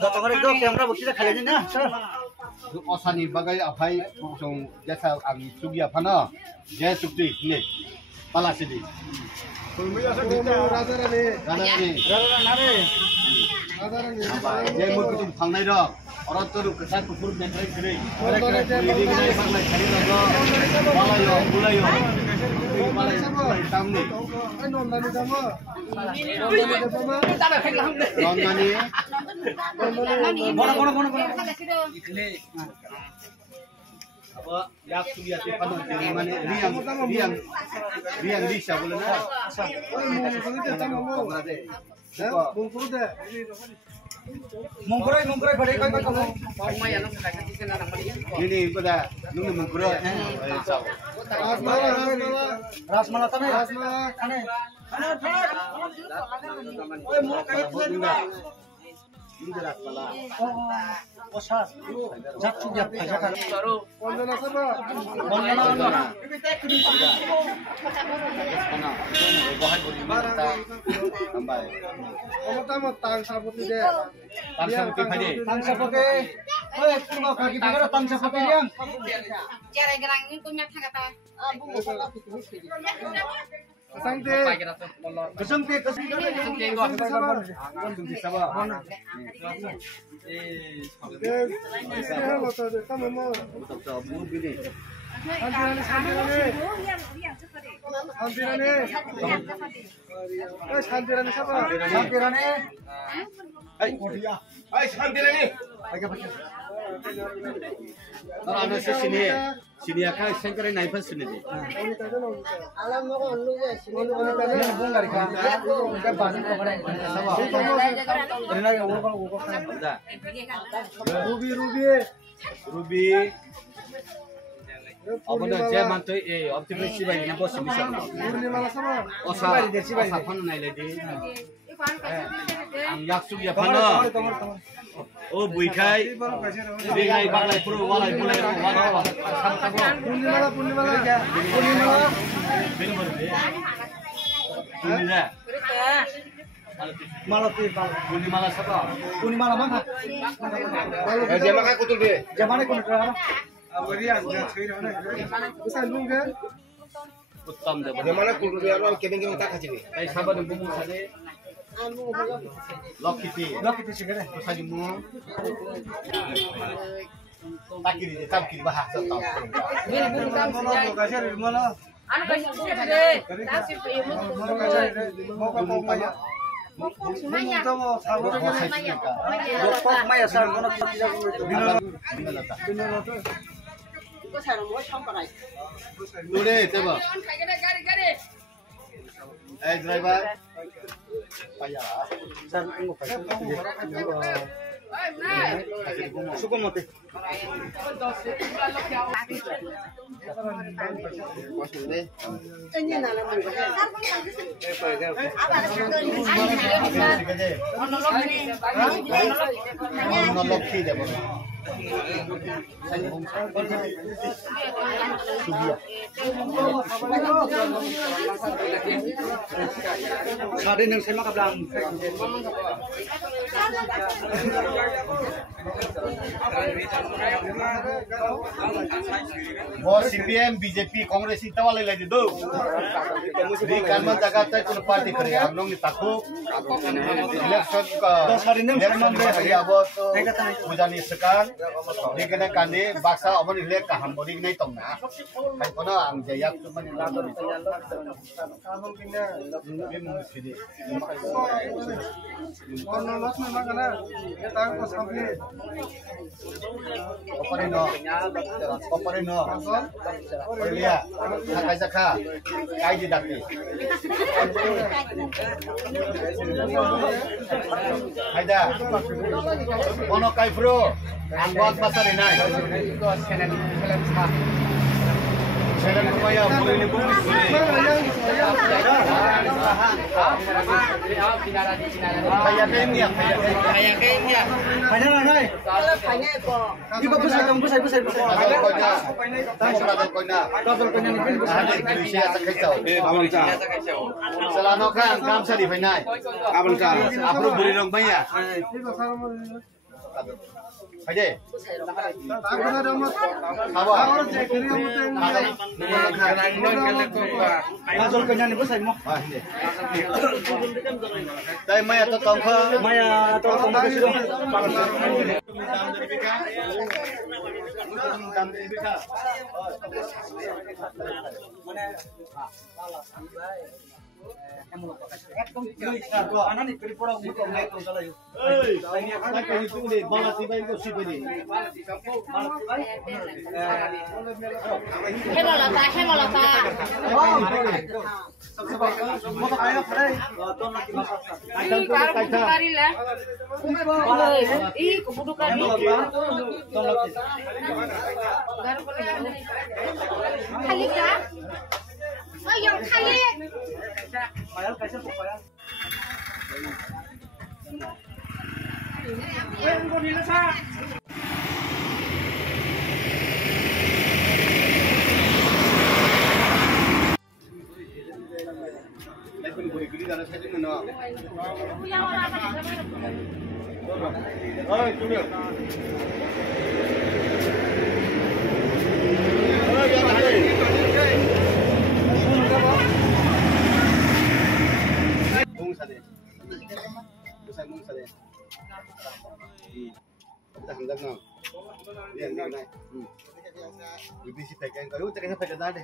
Jotong itu kamera bukti kali ini nah. Osani bagai apai song jasa ang sugi apana jaya sukti ni pala sidi. Jaya muktum pangnai dok. Orang tu kesan kufur mentai kiri. Mereka ini menai pangnai kiri dok. Malayo, bulayo. Malayo hitam ni. Non nani. Apa yak sugi ati pano jadi mana riang bisa boleh na. Mungkurai pada kau kamu. Ini pada nunggu mungkurai. Rasmala tane. Ane. Oi mau kait sedua. Ini rasmala. Oh sas. Jak sugi apa jak. Wandana sama. Wandana. Bahan bodi mata tambah. Kamu tahu tang sabut itu deh. Tangsa bukti pade. Tangsa pakai. Oi purba kaki pakai tangsa pakai yang. Cara gerang ini punya kata. Sangte. Kesem ke kesem. Bisa bah. Kalau sini akan sengkere naifan sini deh. Alam mo ko lu ya, sini lu Ini bung dari kan. Kan banyak orang. Sama. Ini lagi ukur. Ruby. Apa dah jam mantu optimasi baik ni bos bisa. Osa pan naik lagi. Ang yaksuk ya pana. Oh buikai. Buikai bagai puru walai mulai walai. Purnimala. Purnimala. Malati Purnimala siapa? Purnimala mana? Jama kai kutul dia. Jamane ko nagara. Uttam deh. Bagaimana kultur dia orang kebeng tak kaji ni? Kai sabar dan bumbu saja. Lokiti. Lokiti sigare. Saja mu. Tak kiri, tak kiri bahasa tak. Anu kasi deh. Kasi payung semuanya. Doktor maya sar kono Dule, coba. Driver. Payah. sar ngo pa. Suko mote. Sade nang sema kablang. Bos CPM, BJP, Kongres itu awal lagi do. Di kanman Jakarta itu parti kerja, nong takut. Election ka. Election hari abot mujani sekan. Di kena kandi baksa abon ilek kaham bodi nai tong na. Kai kono ang jayak tu man lato di jalan. Kamu pindah. Bi mu sidi. Warna lot memang kena. Ya tahu pas sampai. Kopare no. Liya. Sakai sakha. Kai di dakti. Haida. Kono kai bro. Ang buat pasar ini. Saya nak bayar boleh ni boleh. Kaya kaya ni. Kaya na nay. Iba busay kang busay. Ada kau na. Ada kau na. Double ko na ni busay. Ada Indonesia tak kacau. Selama kan kam sa di final. Abang ka. Apa boleh dong bayar? Iba sa mo. Aje. Ako na daw mo. Apa? Ako check kiri mo ten. Double ko na ni busay mo. Ah, ini. Tapi maya tu tongkol. Maya to ko mo kasi do. Bisi pegang kau, cakap pegang tadi.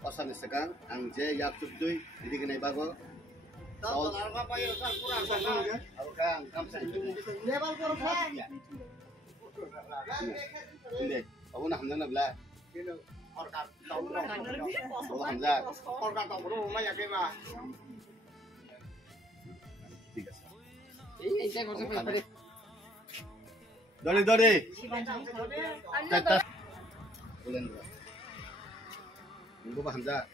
Pasan sekarang, angje yak cupdui, jadi kena bago. Tahu apa yang kurang sana? Aku kan, kamu sendiri. Level kurang. Ini, aku nak hamdan belah. Organ tahu. Oh hamdan. Organ tahu bro, mana yang kena? Dori. Tetas. Bulan dua. Minggu hamdan.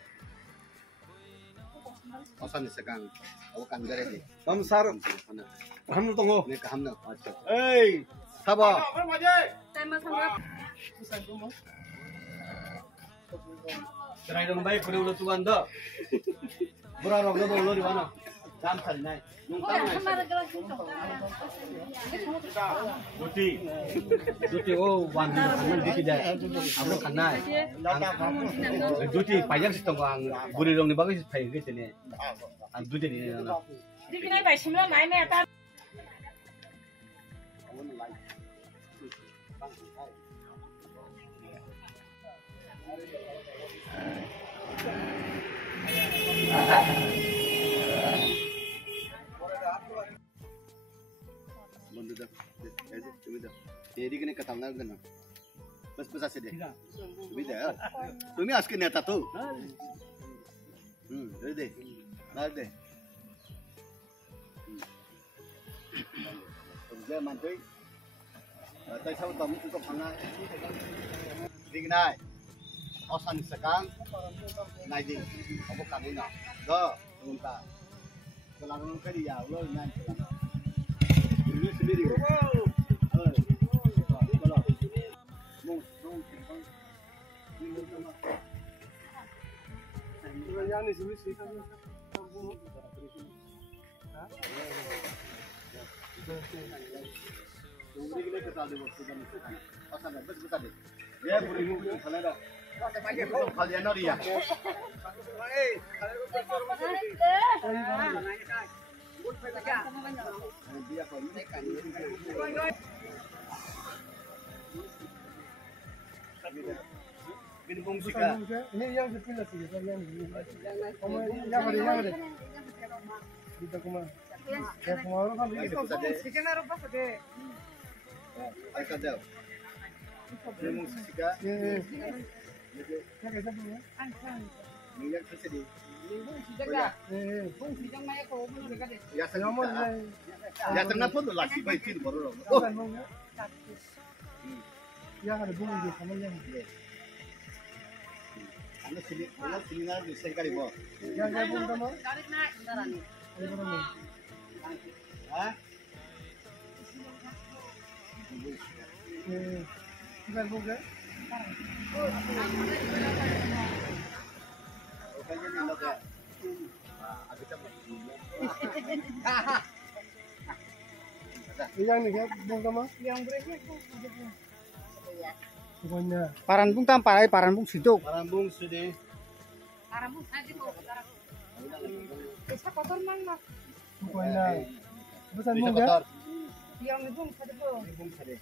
Pasan sekarang, aku kan garis ni. Kamu sar. Kamu tunggu. Ni kaham na. Eh, Sabar. Try dong baik kudu lu tuan do. Bura rog do lu di mana? Kam sari nai. Nung tam nai. Duti oh wan kan di tidak. Amo kan nai. Duti payang sitong ang buri dong ni bagus payang ke sini. Ang duti ni na. Di kinai bai simla mai me ta. Jadi kena katakan kan, bas aja deh. Beda. Tumi askin nyata tuh. Deh. Deh. Kerja mantai. Tapi saya tahu untuk mana. Dignai. Osan sekarang. Naik. Aku kagina. Go. Minta. Kalau kali ya, lo nanti. Ini sendiri. Yang ni sini sih kan. Ya, berimu kalau ada. Kalian nori ya. Ini bungsi kan? Ini yang sepuluh sih, yang ini. Kamu yang ada. Kita kemana? Ya kemarin kan ini. Sekian apa saja? Ay kadal. Ini bungsi kan? Yang kita punya. Minyak sedih. Ya Namun ya tengah pun lagi baik itu baru. yang ada bunga di sama yang Ano seminar di sekali bo. Yang pun kamu. Hah? Bukan bukan. Bukannya ni loga. Agak cepat. Yang ni kan, bung kamu. Yang beresnya Pokoknya. Paran pung tampar, paran pung situ. Parambung sudah. Karambung tadi mau bisa kotor mana? Pokoknya. Bukan Bisa bukan. kotor. Yang itu tadi mau. Bung sade.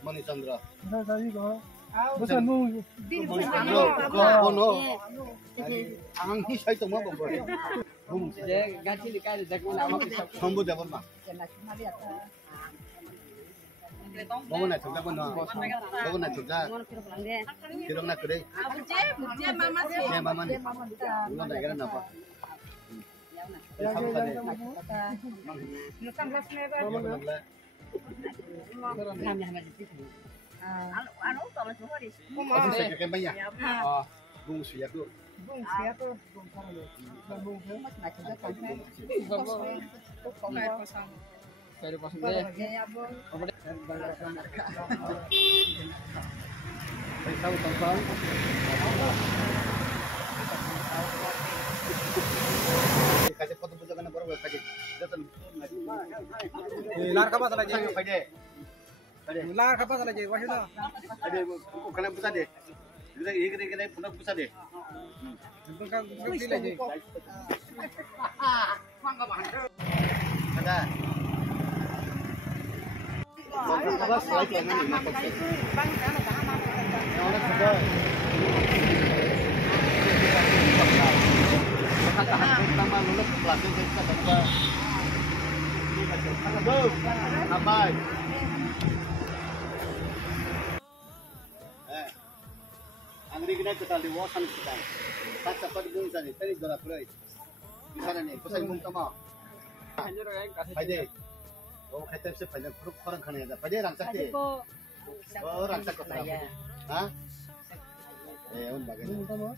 Mani Chandra. Bukan tadi kau. Bukan bung. Mani Chandra. Kono. Ang ni sai to mo bo. Bung sade. Gaji dikali dekman awak bisa. Sambu dapat ma. Bawa na chukda bono. Bawa na chukda. Kirong na kure. Muje mama sih. Ya mama ni. Ulang dah kira napa. Yang kamu. Nusan belas meter. Anu sama semua di. Aku saya ke banyak. Bung siap tu. Bung siapa? Bukan bung kan. Dari pos deh. Tahu tahu. Kasih foto foto kan baru kasih. Datang. Lar kapan lagi? Pade. Lar kapan lagi? Wahyu dah. Ada bukan pusat deh. Kita punak pusat deh. Itu kan bukti lagi. Ada. Apa slide yang ini? Orang sudah. Tahan pertama lulus ke kelas ini kita coba. Sampai. Angri kita kita di wasan sedang. Tak cepat bung sana. Tadi dolar pulai. Di sana nih. Pasal bung tama. Pade. Oh kita bisa banyak grup orang kan ada. Pade rangsak deh. Oh rangsak kota. Hah? Un bagai. Bung kamu.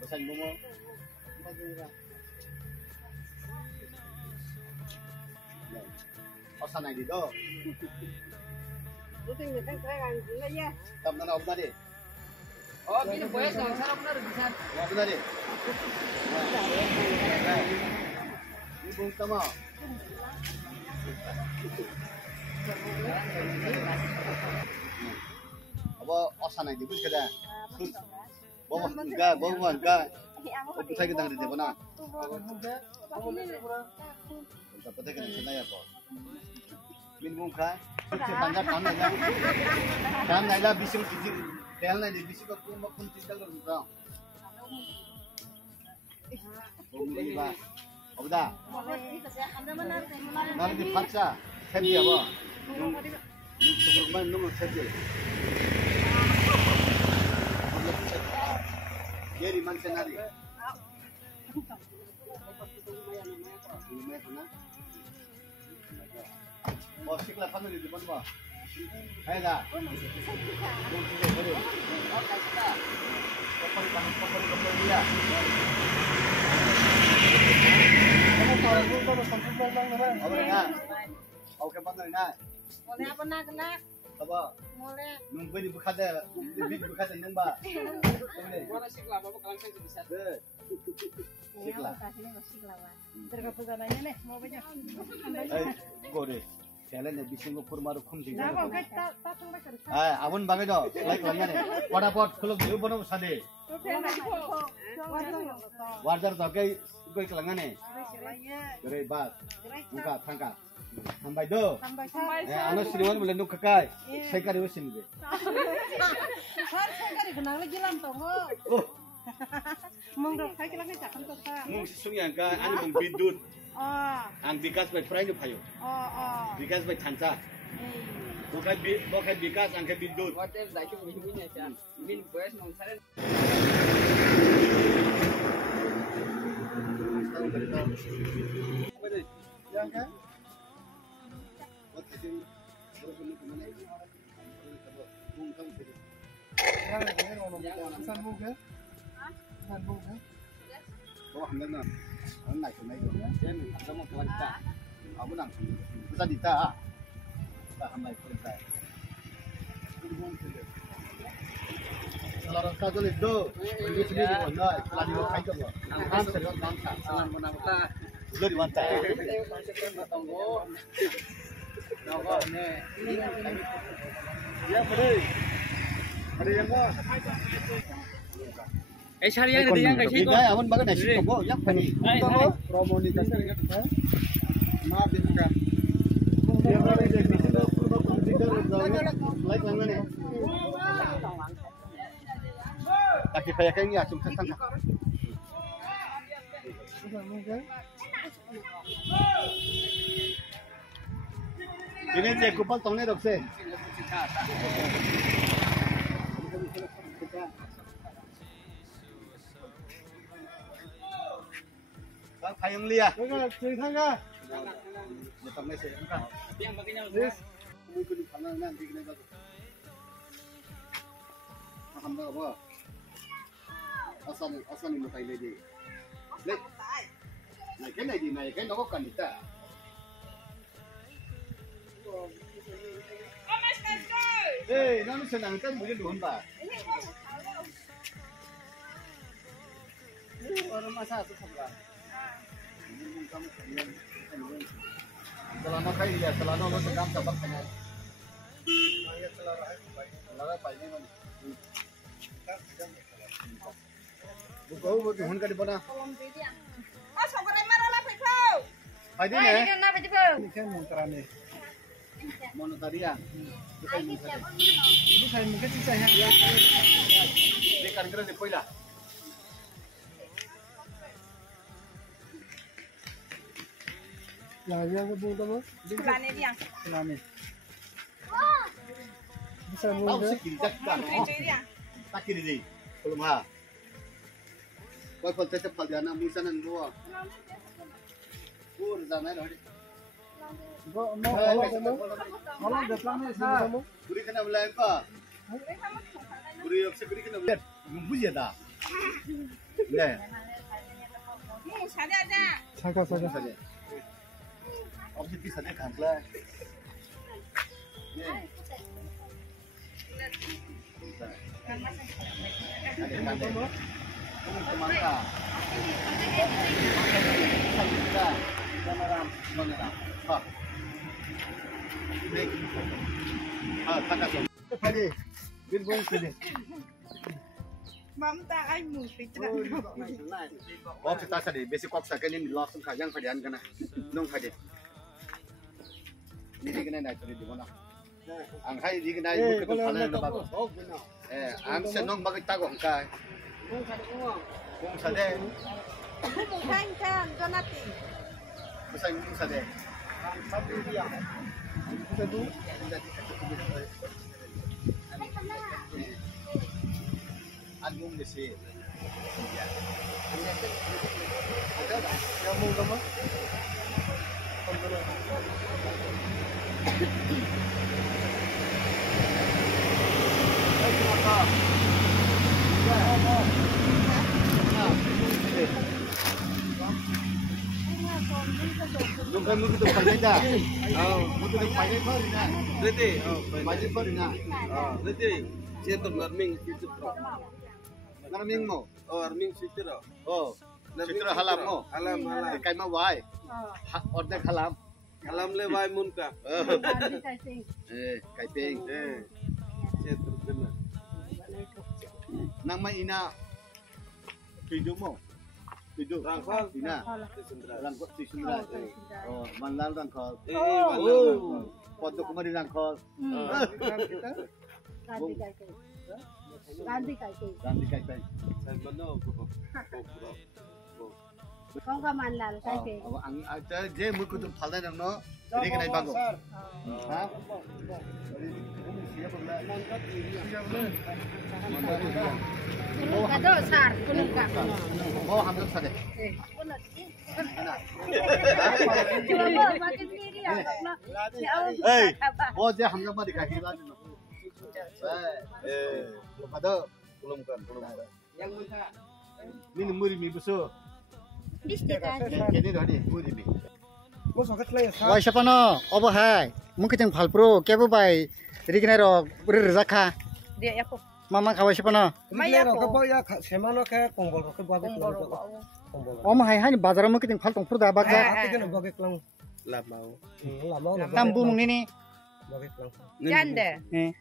Pasal bung mo. Osan ay dito. Tam na naog na di. Oh, ini boys, sarap benar bisa. Naog na di. Ini bung tama. Abo osan ay di bus kada. Bawa enggak, bawa enggak. Aku saya kita ngerti mana. Dapat kan cerita ya kok. Minum ka. Banyak kan ya. Kan ada bising bising. Tel na di bising ko pun tindak lo gitu. Bumi ba. Obda. Nanti dipaksa. Sebi apa? Superman nung sebi. Jadi man senari. Oh, sikla kan di depan ba? Hai dah. Kopal dia. Kamu tahu bung kamu sampai bang bang. Oke na. Oke pandai na. Boleh apa nak kena? Apa? Boleh. Nunggu di bukada, di bukada nungba. Mana sih lah, bapak kalian kan bisa. Sikla. Terkeputusannya nih mau banyak. Gore. Jalan ya bising ko purmaru khum di. Nah, kok kita tong bakar. Abun bangai do. Like lanya ne. Padapot khuluk diu bono sade. Warjar to kai koi kelanga ne. Gore bas. Muka thangka. Sampai do. Ano siniwan boleh nuk kakai. Saya kari usin be. Saya kari kenal lagi lantong. Oh. Mong dok saya kira kita kan kota. Mung sungyan ka ani mung bidut. Ang bikas by pride payo. Bikas by chansa. Bukan bikas ang bidut. What if like you win it? Win boys mau saren. Yang kan? Bung kamu Sambung ke? Sambung ke? Kau hamil na. Ang naik tu naik tu. Yang ada mau kawan kita. Abu nang. Kita dita. Kita hamil tu kita. Kalau rasa tu itu, ini sini di mana? Kalau di mana itu, nam serius nam sah. Salam menamta. Dulu di mana? Tunggu. Tunggu ni. Ya, boleh. Ada yang apa? Syari yang dia yang kasih kau. Tidak, aman bagai nasi kau. Yang pani. Promo ni kasih kan? Maaf dibuka. Yang mana yang di sini? Like yang mana? Tapi saya kayaknya cuma setengah. Sambung ke? Ini dia kupal tongnya dokse. Bang payung liya. Tengah, tengah. Dia tongnya sih. Enggak. Yang baginya Yes. Mungkin di sana nanti kena bagus. Paham tak apa? Asal ni mutai lagi. Lek. Naik lagi naik kan nak kan kita. Eh, nanti senang kan mungkin dua empat. orang masa tu sampai. Selama kaya dia, selama lo sedang dapat kenal. Selama pakai mana? Bukan, bukan hunka di mana? Pakai ni? Ini kan montarannya. Mana tadi ya? Ini saya mungkin sisa yang Dia kan kena dipoi lah. yang kebun kamu. Selama. Bisa Tahu mungkin. sih kiri tak kan? Tak kiri ni. Belum ha. Kau kalau tetap pada anak musa nan dua. Pur zaman ada. Mau kamu? Malam depan ni kamu. Buri kena belai apa? Buri apa buri kena belai? Mungkin je dah. Leh. Saja saja. Saja. Objektif saja kan lah. Ada kan deh. Kemana? Mana? Ha. Ha, tak kasih. Padi. Bilbong sini. Mamta ay mo pitra. Oh, kita tadi basic kok sakit ini lost kan yang kalian kena. Nong kadi. Ini kena naik di mana? Ang hai di kena ibu kita panen na bago. Ang senong bakit tago ang kai. Kung sade. Kung kain ka, donati. Basta yung sade. Anong besi? Yang mau kamu? Nung kamu kita pakai dah. Oh, kita pakai kau ni na. Ready? Pakai kau ni na. Ready? Centro learning future pro. Naraming mo. Oh, learning future. Oh, citra halam mo. Halam. Kay mawai. Order halam. Halam le vai mun ka. Kay ping. Centro benar. Nang may ina. Tujuh mo. Tujuh. Rangkol. Ina. Rangkol si Sundra. Oh, manlal rangkol. Oh. Podok kumari rangkol. Ganti kay. Ganti kay ping. Saya mana? Kung ka manlal kay. Ang je mo ko tum phalda nang no. Ini kena bago. Ha? Kado sar, kuning ka. Oh, hamil sade. Coba makin diri ya. Hey, oh je hamil ma dikhai la ni. belum ada, belum kan. Yang muka. Ini muri mi busu. Kini dah ni muri mi. Mo sokat lay sa. Why siya pa no? Obo hai. Mungkin yang falpro, kaya bay. Rigna ro, rizaka. Dia ya ko. Mama kawai siya pa no? Maya ko ba ya semano ka kongbol ko ba kongbol. Om hai hai bazar mo kiting faltong purda bagja. Ate kan bagek lang. Lamau. Lama. Tambu mung nini. Bagek lang. Jande. Eh,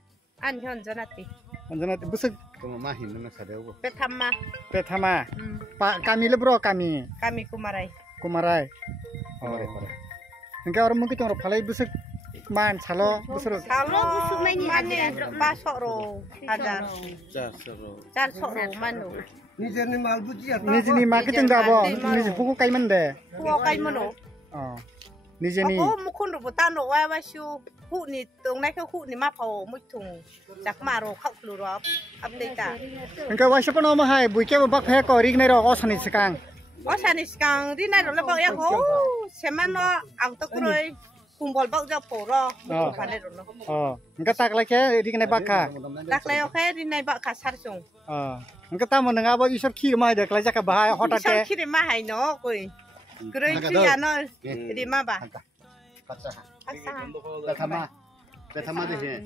An hon janati. anjana busuk Kamu mahin mana sada aku. Pethamma. petama. Pak kami lebro kami. Kami kumarai. Kumarai. Oh. Engkau orang mungkin orang palai busuk man salo busuk. Kalau busuk mane pasok ro ada. Jasero. Car sok ro manu. Nijer ni malbuji ya. Niji ni marketing dah bo. Niji buku kai mende. Kuo kai mano. Oh. Niji ni. Aku mukun ro butan ro wa shu. Hu ni tong nai ke hu ni ma pho mu tung. Jak ma ro khau lu ro update ta. Engkau wajib pun om hai. Bukan bak phe ko rigna ro osan sekang. Osanis kang di nai ro le bak ya ho. Semano ang to kroi. Kumbol bak ja pho ro. Mu pa le ro no. Oh. Engkau tak lagi rigna bakha. Tak le oke di nai bak ka sar chung. Oh. Engkau tahu nengah bo isor kiri mah ada kelajak ke bahaya hotak Isang ke. kiri ma hai no koi. Kroi tu ya no. Di ma ba. Kaca. Asa. Betama. Betama deh.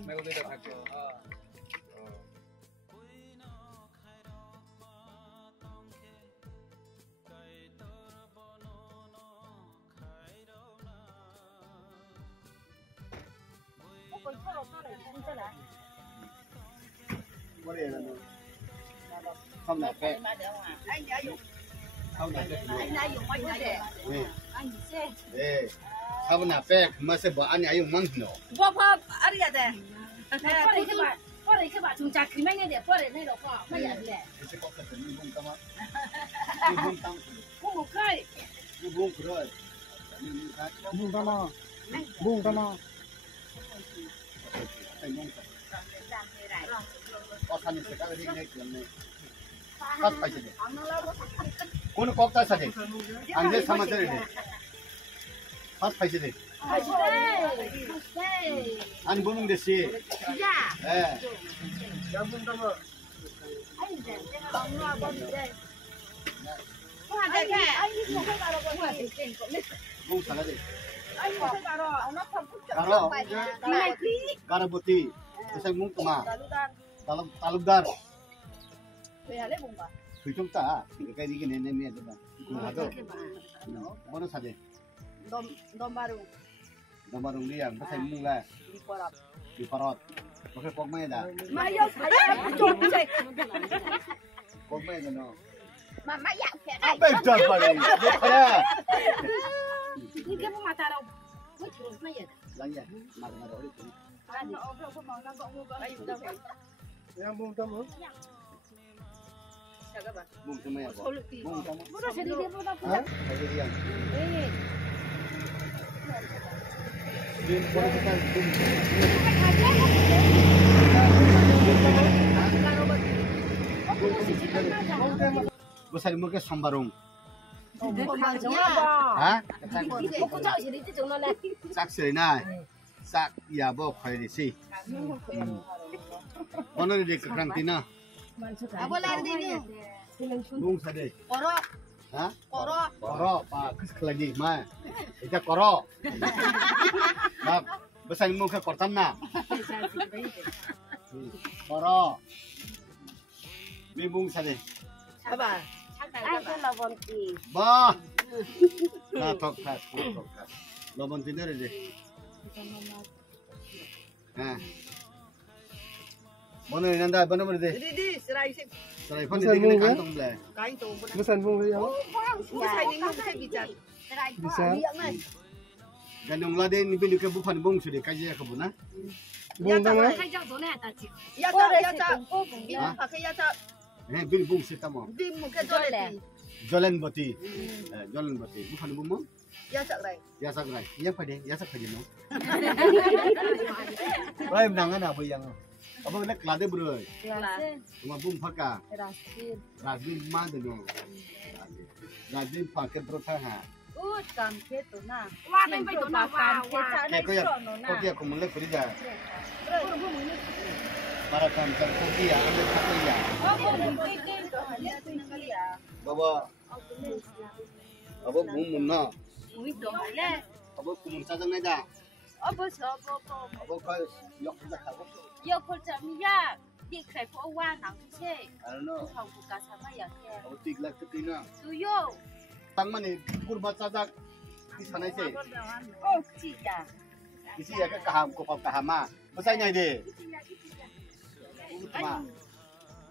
Không nạp cái. Không nạp cái. Eh, không nạp cái mà sẽ bỏ anh ấy dùng măng nó. Papa ari ada. Sẽ có cái gì bung tâm á? Bung tâm. Bung rồi. Bung tama. Bung tama. Có thành sự các cái này chuyện này. Cắt phải gì? Cô nó có cái gì? Anh sẽ xem cái gì? Cắt phải gì? Anh buông được gì? Eh. Bung salah deh. Karo. Karo putih. Saya mung kemar. Talukdar. Thủy chúng ta cái gì cái này này được không? Cũng hạt đâu. Mana saja? Dombaru dia, pasal mung lah. Di parot. Pakai kok mai dah. Kok mai kan no. Mama ya phe Apa dah paling? Bukan. Ni ke mata đâu. Mới chừng mai ya. Lang ya. Mar ori. Yang bung tamu. Bung semua ya. Bung kamu. Mura sedih dia mura. Ada dia. Eh. Dia baru kita bung. Besar muka sambarung. Hah? Sak serinai. Sak ya bo khai di si. Mana di kerang tina? Apa lagi ni? Bung sade. Koro. Hah? Koro. Koro, pak lagi mah. Itu koro. Nah, besar muka kortan na. Koro. Bung sade. Apa? Ai tu lawan ti. Bah. Nah, tok. Lobon tinder aja. Nah. Mana ni anda mana berde? Di serai sip. Serai phone ni kena kantong belah. Kain tu. Besan bung ya. Sai ni saya bicara. Bisa. Gandung lade ni beli ke bukan bung sudah kaji ya kebun ah. Bung tamu. Ya tak. Pakai ya tak. Beli bung sih tamu. Di muka jolet. Jalan boti. Jalan boti. Bukan bung mo? Ya tak rai. Ya sak rai. Yang pada? Ya sak pada no. Rai menangan apa yang? Apa nak lade bro? Cuma bung pakar. Rasmin mana no? Rasmin pakai berapa ha? Wah, ni betul nak. Kau ya, kau mulai kerja. para kam jam kopi ya, ambil kopi ya. Bawa, bawa bumun na, bawa bumun sajang na dah. Bawa kau yok dah kau. I don't know. Bawa tiga keti na. Tang mana kurma sajak di sana sih. Isi ya ke kaham kopap kahama. Besar nya ide. Utama.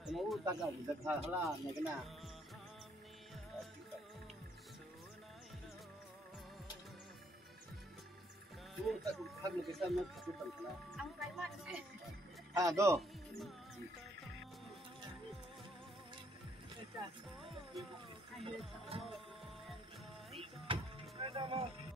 Mau taga dah kahala ni kena. Tu tak kan bisa nak tu tangkala. Ah, do.